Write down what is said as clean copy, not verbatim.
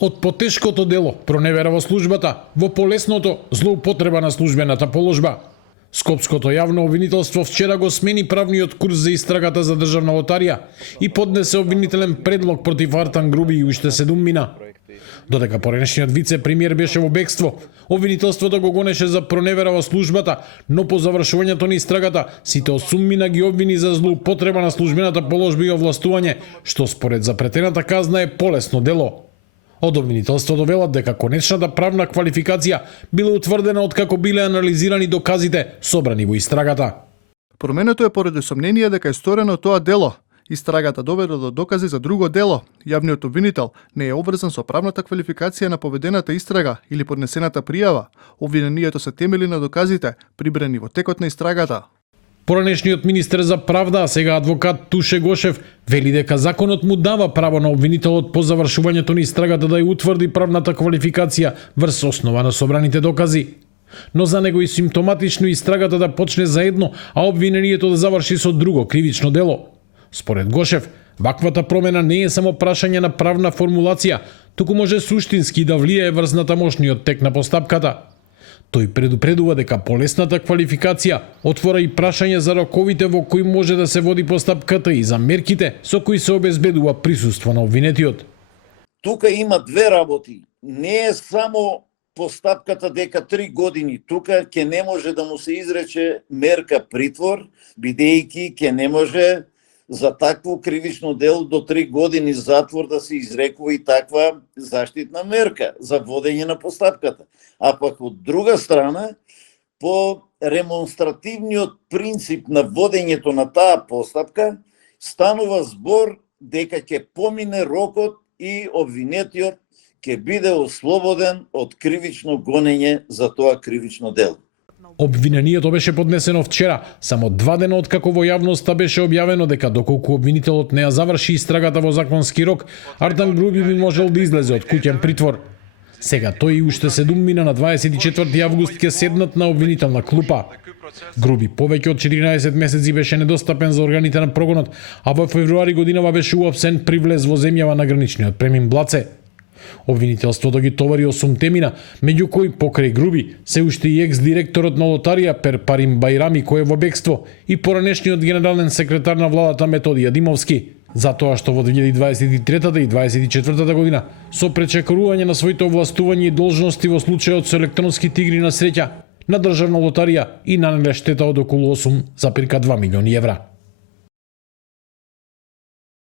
Од потешкото дело проневера во службата во полесното злоупотреба на службената положба. Скопското јавно обвинителство вчера го смени правниот курс за истрагата за државна лотарија и поднесе обвинителен предлог против Артан Груби и уште 7 мина. Додека поранешниот вице-премиер беше во бегство, обвинителството го гонеше за проневера во службата, но по завршувањето на истрагата сите 8 мина ги обвини за злоупотреба на службената положба и овластување, што според запретената казна е полесно дело. Од обвинителството велат дека конечната правна квалификација била утврдена откако биле анализирани доказите собрани во истрагата. Променето е поради сомнение дека е сторено тоа дело. Истрагата доведе до докази за друго дело. Јавниот обвинител не е обврзан со правната квалификација на поведената истрага или поднесената пријава. Обвинението се темели на доказите прибрани во текот на истрагата. Поранешниот министер за правда, а сега адвокат Туше Гошев, вели дека законот му дава право на обвинителот по завршувањето на истрагата да ја утврди правната квалификација врз основа на собраните докази. Но за него и симптоматично истрагата да почне за едно, а обвинението да заврши со друго кривично дело. Според Гошев, ваквата промена не е само прашање на правна формулација, туку може суштински да влијае врз натамошниот тек на постапката. Тој предупредува дека полесната квалификација отвора и прашање за роковите во кои може да се води постапката и за мерките со кои се обезбедува присуство на обвинетиот. Тука има две работи. Не е само постапката дека 3 години. Тука ќе не може да му се изрече мерка притвор, бидејќи ќе не може за такво кривично дело до 3 години затвор да се изрекува и таква заштитна мерка за водење на постапката. А пак од друга страна, по ремонстративниот принцип на водењето на таа постапка, станува збор дека ќе помине рокот и обвинетиот ќе биде ослободен од кривично гонење за тоа кривично дело. Обвинението беше поднесено вчера, само 2 дена откако во јавноста беше објавено дека доколку обвинителот не ја заврши истрагата во законски рок, Артан Груби би можел да излезе од куќен притвор. Сега тој и уште 7 мина на 24 август ќе седнат на обвинителна клупа. Груби повеќе од 14 месеци беше недостапен за органите на прогонот, а во февруари годинава беше уапсен при влез во земјава на граничниот премин Блаце. Обвинителството ги товари 8 темина, меѓу кои покрај Груби се уште и екс-директорот на лотарија Пер Парим Бајрами кој е во бегство и поранешниот генерален секретар на владата Методија Димовски, затоа што во 2023 и 2024 година со пречекорување на своите овластувања и должности во случајот со електронските игри на среќа на државна лотарија и нанеле штета од околу 8,2 милиони евра.